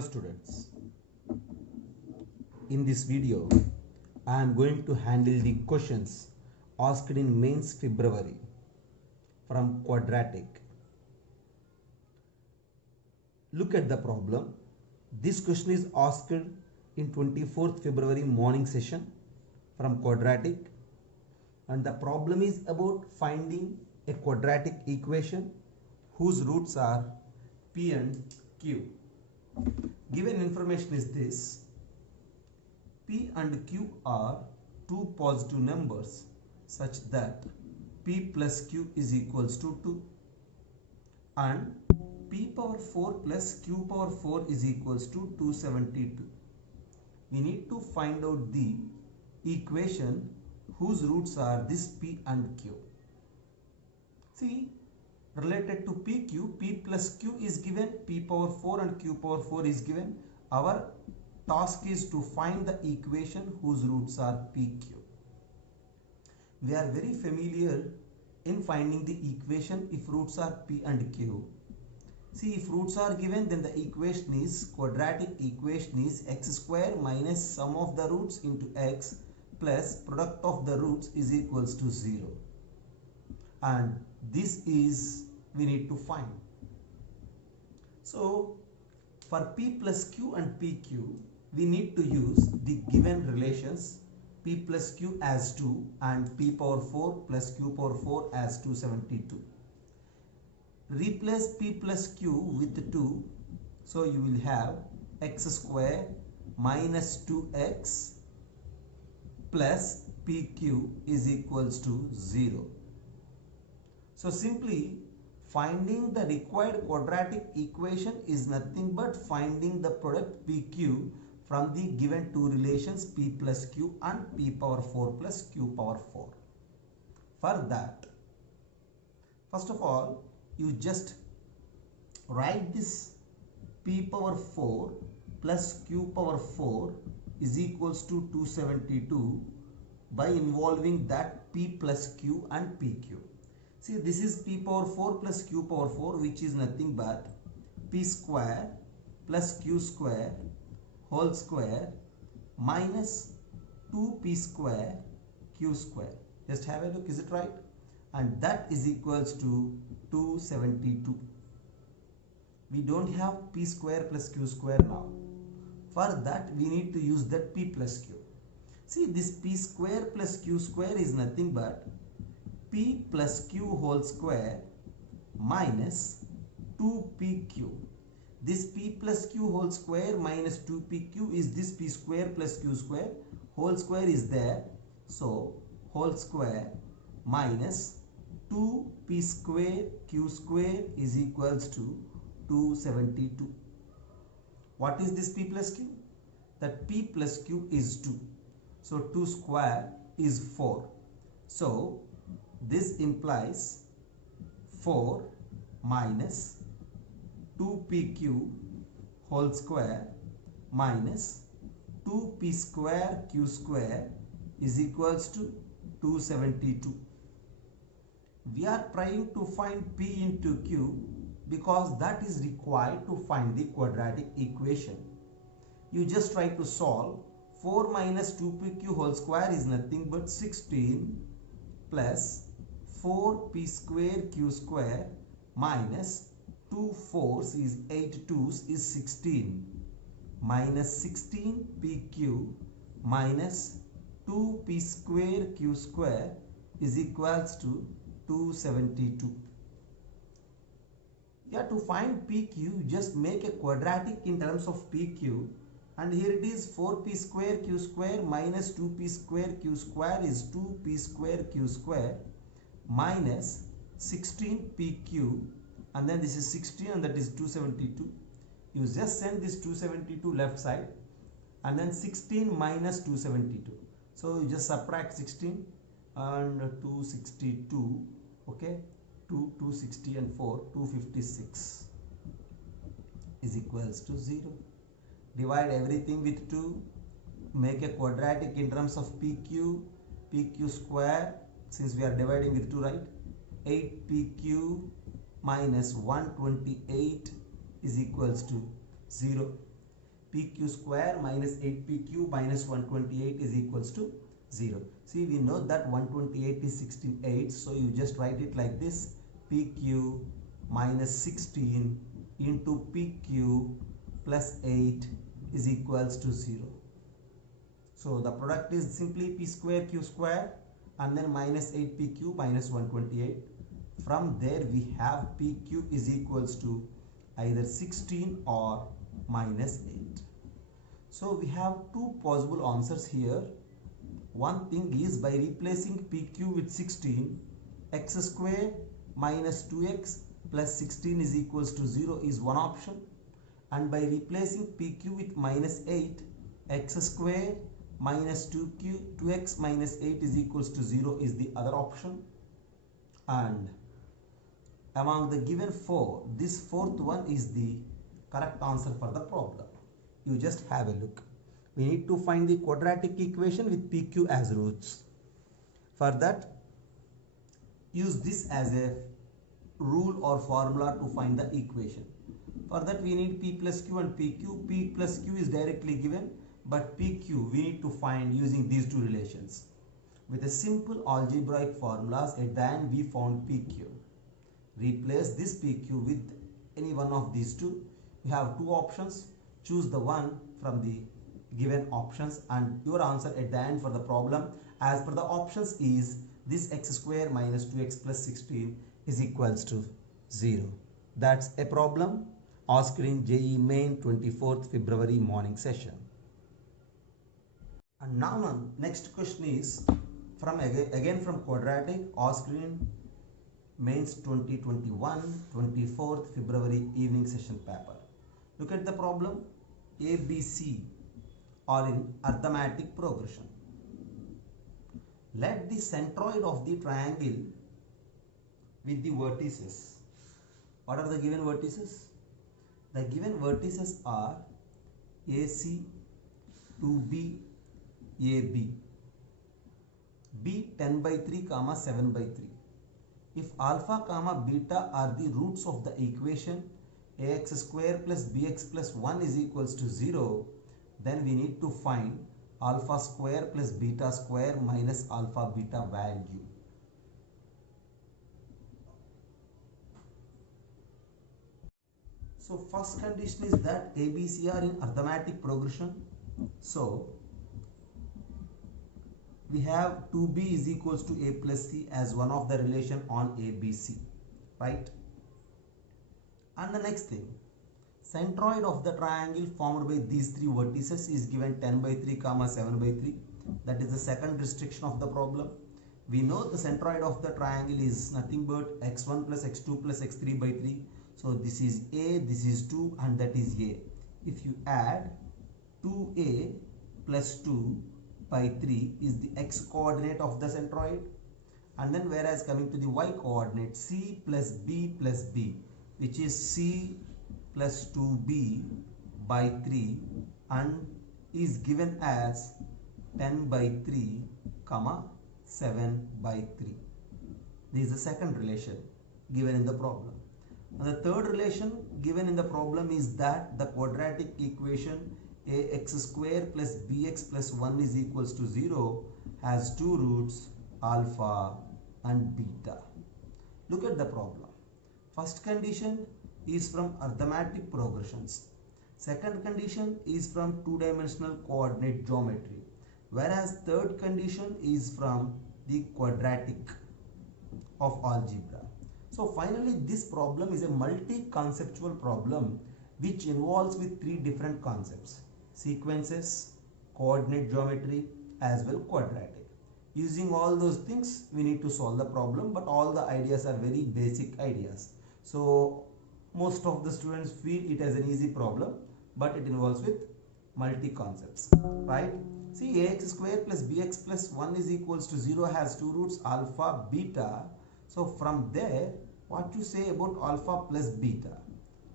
Hello students, in this video I am going to handle the questions asked in mains February from quadratic. Look at the problem. This question is asked in 24th February morning session from quadratic, and the problem is about finding a quadratic equation whose roots are p and q. Given information is this: p and q are two positive numbers such that p plus q is equals to 2, and p power 4 plus q power 4 is equals to 272. We need to find out the equation whose roots are this p and q. See, related to pq, p plus q is given, p power 4 and q power 4 is given. Our task is to find the equation whose roots are pq. We are very familiar in finding the equation if roots are p and q. See, if roots are given, then the equation is, quadratic equation is x square minus sum of the roots into x plus product of the roots is equals to 0. And this is we need to find. So for p plus q and pq, we need to use the given relations p plus q as 2 and p power 4 plus q power 4 as 272. Replace p plus q with 2, so you will have x square minus 2x plus pq is equals to 0. So simply finding the required quadratic equation is nothing but finding the product pq from the given two relations p plus q and p power 4 plus q power 4. For that, first of all, you just write this p power 4 plus q power 4 is equals to 272 by involving that p plus q and pq. See, this is p power 4 plus q power 4, which is nothing but p square plus q square whole square minus 2p square q square. Just have a look, is it right? And that is equals to 272. We don't have p square plus q square now. For that, we need to use that p plus q. See, this p square plus q square is nothing but p plus q whole square minus 2pq. This p plus q whole square minus 2pq is this p square plus q square. Whole square is there, so whole square minus 2p square q square is equals to 272. What is this p plus q? That p plus q is 2. So 2 square is 4. So this implies 4 minus 2pq whole square minus 2p square q square is equals to 272. We are trying to find p into q because that is required to find the quadratic equation. You just try to solve. 4 minus 2pq whole square is nothing but 16 plus 4p square q square minus 2 4s is 8 2s is 16 minus 16pq minus 2p square q square is equals to 272. Yeah, to find pq, just make a quadratic in terms of pq, and here it is 4p square q square minus 2p square q square is 2p square q square minus 16pq, and then this is 16 and that is 272. You just send this 272 left side, and then 16 minus 272. So you just subtract 16 and 262. Okay, 260 and 4, 256 is equals to 0. Divide everything with 2. Make a quadratic in terms of pq. Pq square, since we are dividing with 2, right? 8pq minus 128 is equals to 0. pq square minus 8pq minus 128 is equals to 0. See, we know that 128 is 16/8, so you just write it like this: pq minus 16 into pq plus 8 is equals to 0. So the product is simply p square q square and then minus 8pq minus 128. From there we have pq is equals to either 16 or minus 8. So we have two possible answers here. One thing is, by replacing pq with 16, x square minus 2x plus 16 is equals to 0 is one option, and by replacing pq with minus 8, x square minus 2x minus 8 is equals to 0 is the other option. And among the given four, this fourth one is the correct answer for the problem. You just have a look. We need to find the quadratic equation with pq as roots. For that, use this as a rule or formula to find the equation. For that, we need p plus q and pq. P plus q is directly given, but pq we need to find using these two relations. With a simple algebraic formulas, at the end we found pq. Replace this pq with any one of these two. You have two options. Choose the one from the given options, and your answer at the end for the problem as per the options is this x square minus 2x plus 16 is equals to 0. That's a problem asked in JEE Main 24th February morning session. And now next question is from again from quadratic, asked in Mains 2021 24th February evening session paper. Look at the problem. A, B, C are in arithmetic progression. Let the centroid of the triangle with the vertices. What are the given vertices? The given vertices are AC, 2B, AB, B 10 by 3, 7 by 3. If alpha, beta are the roots of the equation ax square plus bx plus 1 is equals to 0, then we need to find alpha square plus beta square minus alpha beta value. So first condition is that ABC are in arithmetic progression. So we have 2b is equals to a plus c as one of the relation on ABC, right? And the next thing, centroid of the triangle formed by these three vertices is given 10 by 3, 7 by 3. That is the second restriction of the problem. We know the centroid of the triangle is nothing but x1 plus x2 plus x3 by 3. So this is a, this is 2, and that is a. If you add 2a plus 2 by 3 is the x coordinate of the centroid, and then whereas coming to the y coordinate, c plus b, which is c plus 2b by 3 and is given as 10 by 3, 7 by 3. This is the second relation given in the problem. And the third relation given in the problem is that the quadratic equation ax square plus bx plus 1 is equals to 0 has two roots, alpha and beta. Look at the problem. First condition is from arithmetic progressions. Second condition is from two-dimensional coordinate geometry. Whereas third condition is from the quadratic of algebra. So finally this problem is a multi-conceptual problem which involves with three different concepts: sequences, coordinate geometry, as well quadratic. Using all those things we need to solve the problem, but all the ideas are very basic ideas. So most of the students feel it as an easy problem, but it involves with multi-concepts, right? See, ax square plus bx plus 1 is equals to 0 has two roots, alpha, beta. So from there, what you say about alpha plus beta?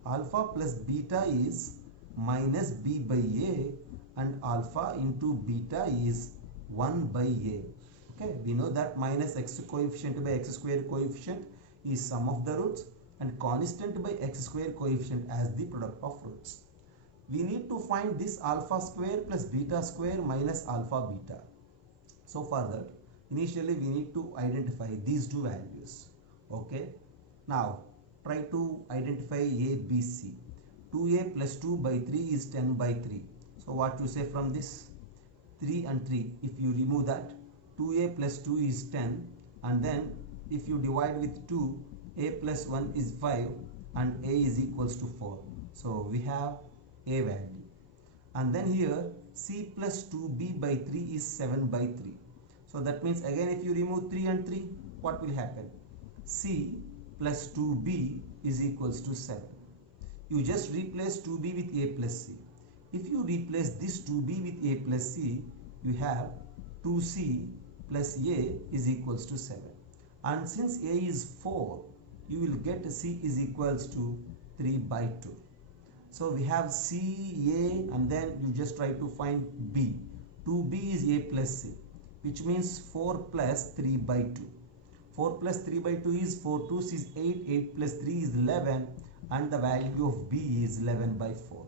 Alpha plus beta is minus b by a, and alpha into beta is 1 by a. Okay, we know that minus x coefficient by x square coefficient is sum of the roots, and constant by x square coefficient as the product of roots. we need to find this alpha square plus beta square minus alpha beta. So for that, initially we need to identify these two values. Okay. Now try to identify A, B, C. 2a plus 2 by 3 is 10 by 3. So what you say from this? 3 and 3. If you remove that, 2a plus 2 is 10, and then if you divide with 2, a plus 1 is 5 and a is equals to 4. So we have a value. And then here c plus 2b by 3 is 7 by 3. So that means again if you remove 3 and 3, what will happen? C plus 2b is equals to 7. You just replace 2b with a plus c. If you replace this 2b with a plus c, you have 2c plus a is equals to 7. And since a is 4, you will get c is equals to 3 by 2. So we have c, a, and then you just try to find b. 2b is a plus c, which means 4 plus 3 by 2. 4 plus 3 by 2 is 4, 2 is 8, 8 plus 3 is 11, and the value of b is 11 by 4.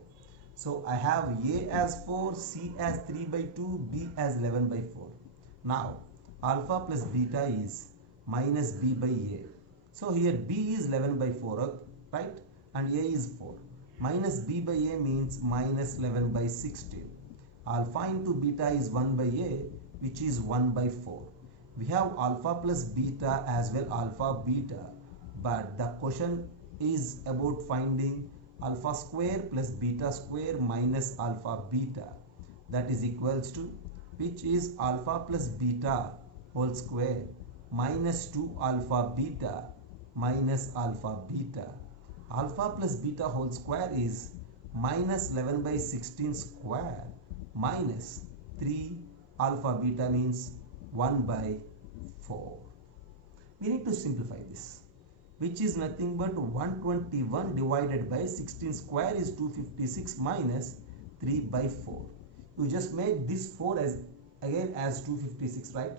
So I have a as 4, c as 3 by 2, b as 11 by 4. Now alpha plus beta is minus b by a. So here b is 11 by 4, right? And a is 4. Minus b by a means minus 11 by 16. Alpha into beta is 1 by a, which is 1 by 4. We have alpha plus beta as well alpha beta, but the question is about finding alpha square plus beta square minus alpha beta, that is equals to, which is alpha plus beta whole square minus 2 alpha beta minus alpha beta. Alpha plus beta whole square is minus 11 by 16 square minus 3 alpha beta means 1 by 4. We need to simplify this, which is nothing but 121 divided by 16 square is 256 minus 3 by 4. You just make this 4 as again as 256, right?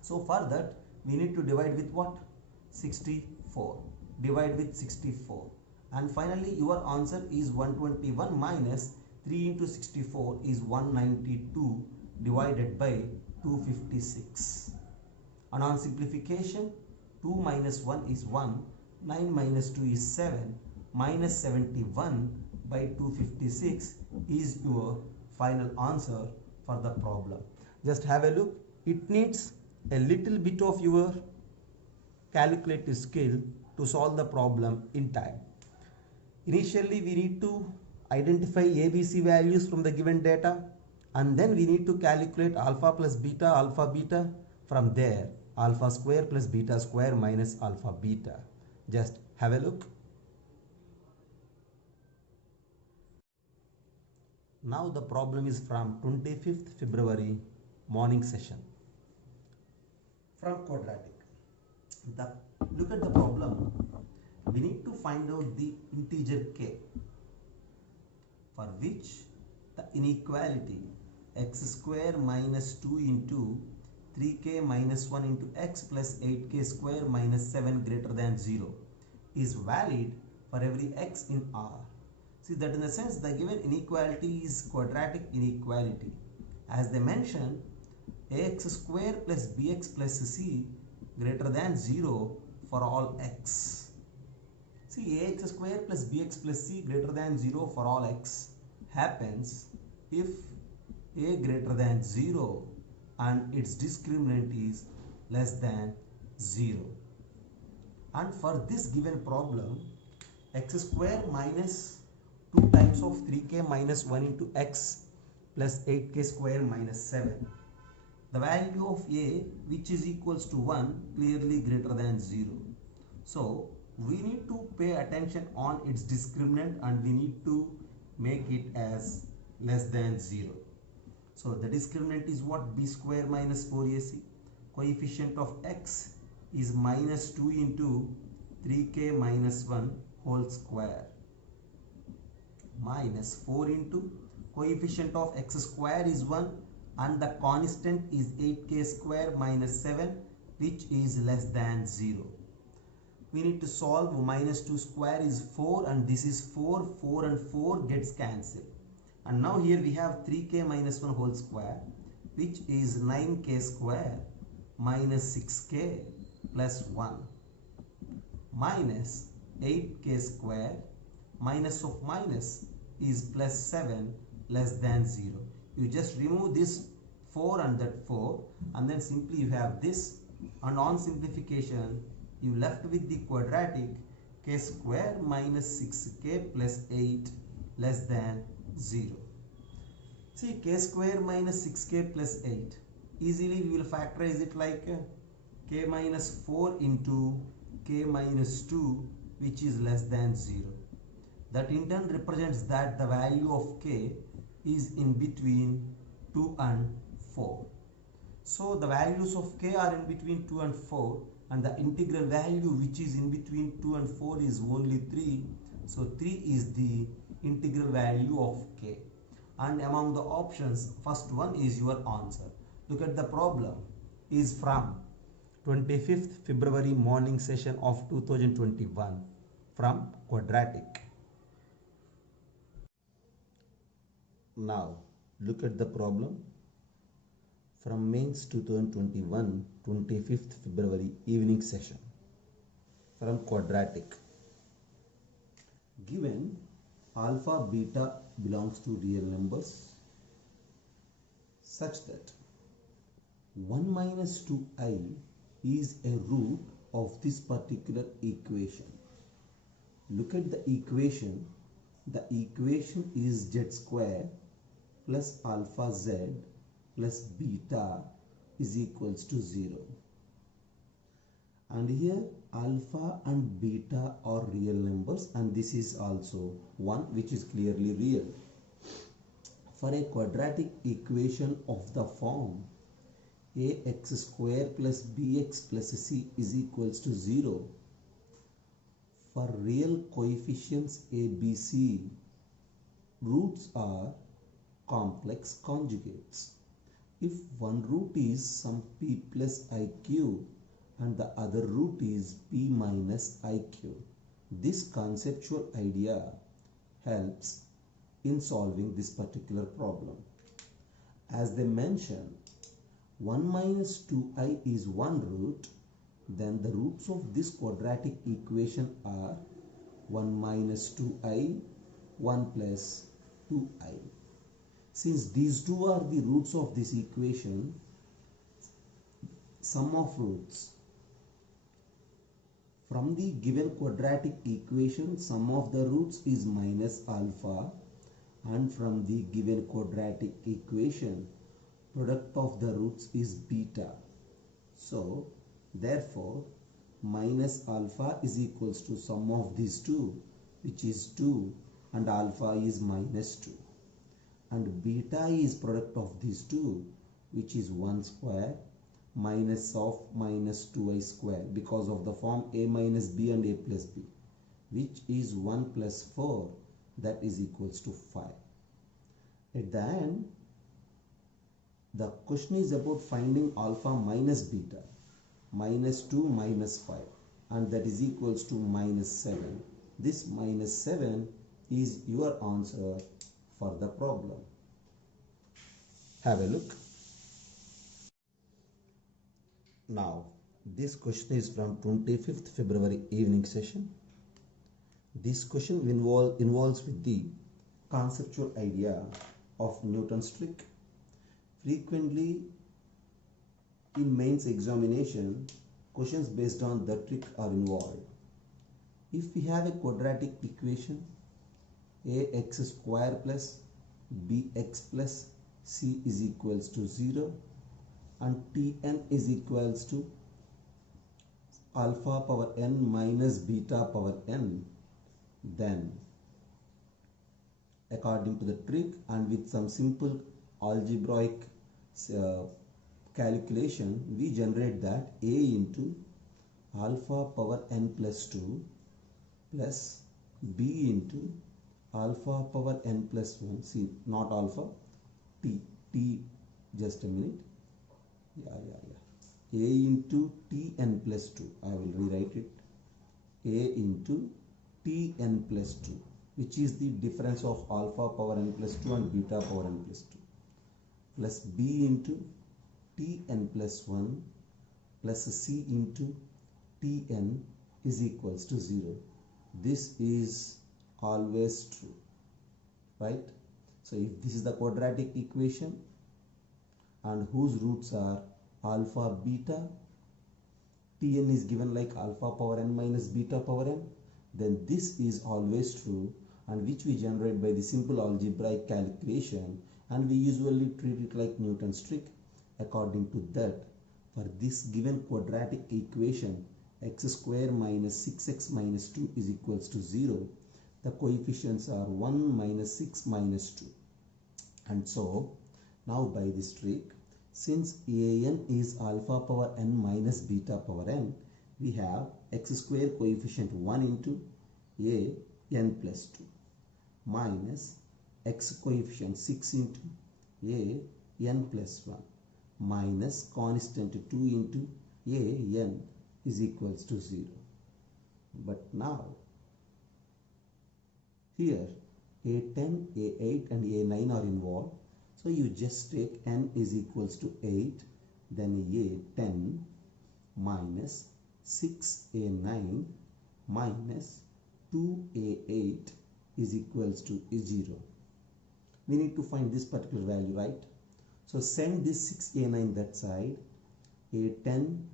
So for that we need to divide with what? 64. Divide with 64, and finally your answer is 121 minus 3 into 64 is 192 divided by 256. And on simplification, 2 minus 1 is 1, 9 minus 2 is 7, minus 71 by 256 is your final answer for the problem. Just have a look. It needs a little bit of your calculative skill to solve the problem in time. Initially we need to identify ABC values from the given data, and then we need to calculate alpha plus beta, alpha beta. From there, alpha square plus beta square minus alpha beta. Just have a look. Now the problem is from 25th February morning session from quadratic. Look at the problem. We need to find out the integer k, for which the inequality x square minus 2 into 3k minus 1 into x plus 8k square minus 7 greater than 0 is valid for every x in R. See that in the sense the given inequality is quadratic inequality. As they mention, ax square plus bx plus c greater than 0 for all x. See, ax square plus bx plus c greater than 0 for all x happens if a greater than 0 and its discriminant is less than 0. And for this given problem, x square minus 2 times of 3k minus 1 into x plus 8k square minus 7. The value of a, which is equals to 1, clearly greater than 0. So we need to pay attention on its discriminant and we need to make it as less than 0. So the discriminant is what? B square minus 4ac. Coefficient of x is minus 2 into 3k minus 1 whole square minus 4 into coefficient of x square is 1 and the constant is 8k square minus 7, which is less than 0. we need to solve minus 2 square is 4 and this is 4. 4 and 4 gets cancelled. And now here we have 3k minus 1 whole square, which is 9k square minus 6k plus 1 minus 8k square minus of minus is plus 7 less than 0. You just remove this 4 and that 4 and then simply you have this, and on simplification you left with the quadratic k square minus 6k plus 8 less than 0. See, k square minus 6k plus 8, easily we will factorize it like k minus 4 into k minus 2, which is less than 0. That in turn represents that the value of k is in between 2 and 4. So the values of k are in between 2 and 4, and the integral value which is in between 2 and 4 is only 3. So 3 is the integral value of k. And among the options, first one is your answer. Look at the problem. Is from 25th February morning session of 2021 from Quadratic. Now look at the problem from mains 2021 25th February evening session from Quadratic. Given alpha beta belongs to real numbers such that 1 minus 2i is a root of this particular equation. Look at the equation. The equation is z square plus alpha z plus beta is equals to 0. And here alpha and beta are real numbers, and this is also 1, which is clearly real. For a quadratic equation of the form ax square plus bx plus c is equals to 0, for real coefficients a, b, c, roots are complex conjugates. If one root is some p plus iq and the other root is p minus iq, this conceptual idea helps in solving this particular problem. As they mention, 1 minus 2i is one root, then the roots of this quadratic equation are 1 minus 2i, 1 plus 2i. Since these two are the roots of this equation, sum of roots. From the given quadratic equation, sum of the roots is minus alpha, and from the given quadratic equation, product of the roots is beta. So, therefore, minus alpha is equals to sum of these two, which is 2, and alpha is minus 2. And beta is product of these two, which is 1 square minus of minus 2i square, because of the form a minus b and a plus b, which is 1 plus 4, that is equals to 5. At the end, the question is about finding alpha minus beta, minus 2 minus 5, and that is equals to minus 7. This minus 7 is your answer for the problem. Have a look. Now, this question is from 25th February evening session. This question involves with the conceptual idea of Newton's trick. Frequently, in mains examination, questions based on the trick are involved. If we have a quadratic equation, ax square plus bx plus c is equals to 0, and Tn is equals to alpha power n minus beta power n, then according to the trick and with some simple algebraic calculation, we generate that a into alpha power n plus 2 plus b into alpha power n plus 1, see, not alpha, t, just a minute, a into tn plus 2, I will rewrite it, a into tn plus 2, which is the difference of alpha power n plus 2 and beta power n plus 2, plus b into tn plus 1 plus c into tn is equals to 0. This is always true, right? So if this is the quadratic equation and whose roots are alpha, beta, tn is given like alpha power n minus beta power n, then this is always true, and which we generate by the simple algebraic calculation, and we usually treat it like Newton's trick. According to that, for this given quadratic equation, x square minus 6x minus 2 is equals to 0. The coefficients are 1 minus 6 minus 2. And so, now by this trick, since an is alpha power n minus beta power n, we have x square coefficient 1 into a n plus 2 minus x coefficient 6 into a n plus 1 minus constant 2 into a n is equals to 0. But now here a10, a8 and a9 are involved. So you just take n is equals to 8, then a10 minus 6a9 minus 2a8 is equals to 0. We need to find this particular value, right? So send this 6a9 that side. a10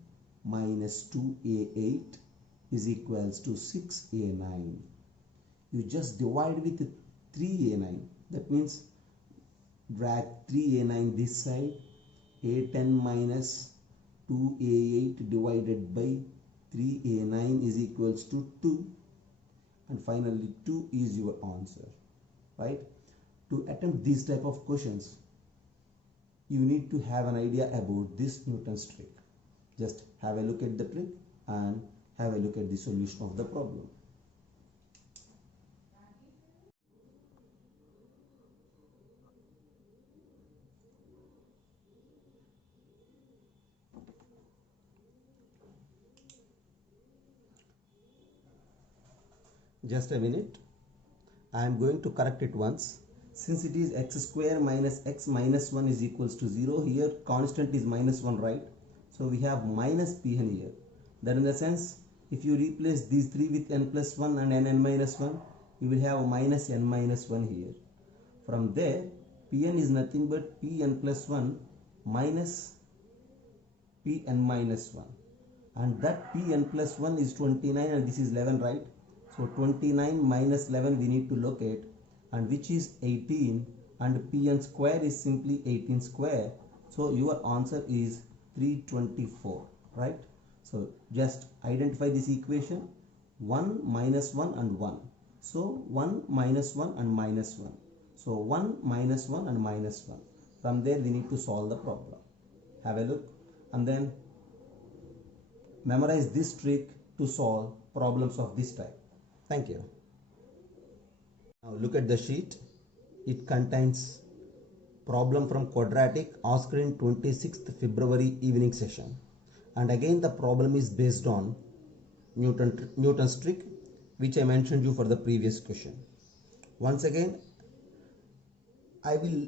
minus 2a8 is equals to 6a9. You just divide with 3a9. That means drag 3a9 this side. a10 minus 2a8 divided by 3a9 is equals to 2. And finally 2 is your answer, right? To attempt these type of questions, you need to have an idea about this Newton's trick. Just have a look at the trick and have a look at the solution of the problem. Just a minute. I am going to correct it once. Since it is x square minus x minus 1 is equals to 0, here constant is minus 1, right? So we have minus pn here. That in the sense, if you replace these 3 with n plus 1 and n minus 1, you will have minus n minus 1 here. From there, pn is nothing but pn plus 1 minus pn minus 1. And that pn plus 1 is 29 and this is 11, right? So 29 minus 11 we need to locate, and which is 18, and pn square is simply 18 square. So your answer is 324, right? So just identify this equation, 1 minus 1 and 1. So 1 minus 1 and minus 1. So 1 minus 1 and minus 1. From there we need to solve the problem. Have a look and then memorize this trick to solve problems of this type. Thank you. Now look at the sheet. It contains problem from quadratic asked in 26th February evening session. And again the problem is based on Newton's trick, which I mentioned you for the previous question. Once again, I will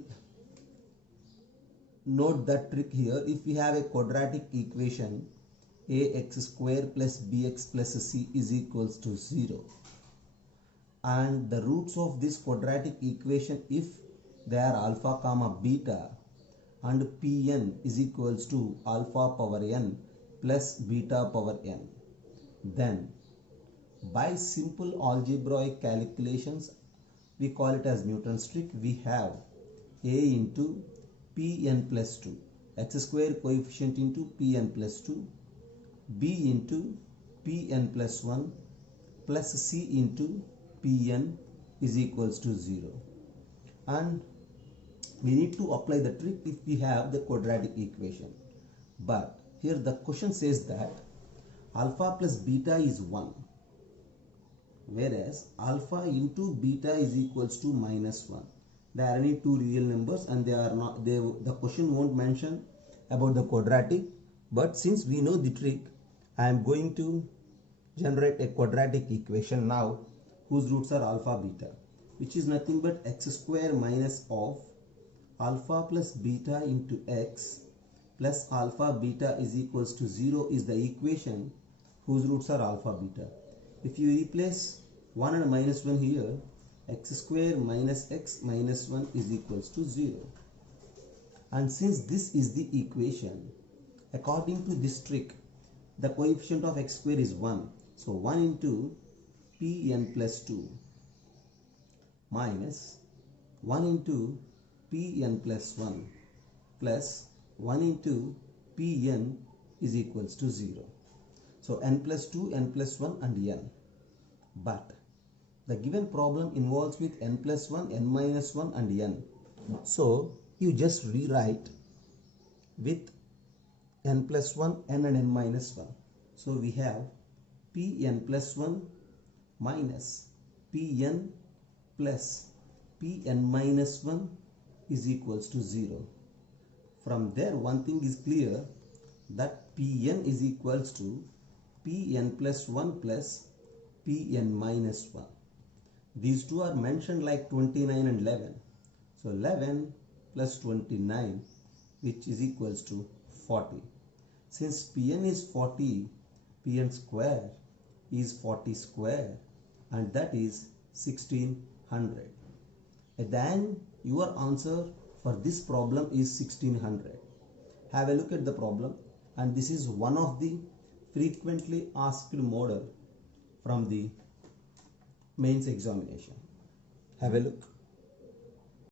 note that trick here. If we have a quadratic equation, ax square plus bx plus c is equals to 0, and the roots of this quadratic equation, if they are alpha comma beta, and pn is equals to alpha power n plus beta power n, then by simple algebraic calculations, we call it as Newton's trick, we have a into pn plus 2, x square coefficient into pn plus 2, b into pn plus 1 plus c into pn is equals to 0. And we need to apply the trick if we have the quadratic equation. But here the question says that alpha plus beta is 1, whereas alpha into beta is equals to minus 1. There are any two real numbers and they are not, the question won't mention about the quadratic. But since we know the trick, I am going to generate a quadratic equation now whose roots are alpha beta, which is nothing but x square minus of alpha plus beta into x plus alpha beta is equals to 0 is the equation whose roots are alpha beta. If you replace 1 and minus 1 here, x square minus x minus 1 is equals to 0. And since this is the equation, according to this trick, the coefficient of x square is 1. So 1 into Pn plus 2 minus 1 into Pn plus 1 plus 1 into Pn is equals to 0. So n plus 2, n plus 1 and n. But the given problem involves with n plus 1, n minus 1 and n. So you just rewrite with n plus 1, n and n minus 1. So we have Pn plus 1 minus Pn plus Pn minus 1 is equals to 0. From there one thing is clear, that Pn is equals to Pn plus 1 plus Pn minus 1. These two are mentioned like 29 and 11. So 11 plus 29, which is equals to 40. Since Pn is 40, Pn square is 40 square, and that is 1600. At the end, your answer for this problem is 1600. Have a look at the problem, and this is one of the frequently asked model from the mains examination. Have a look.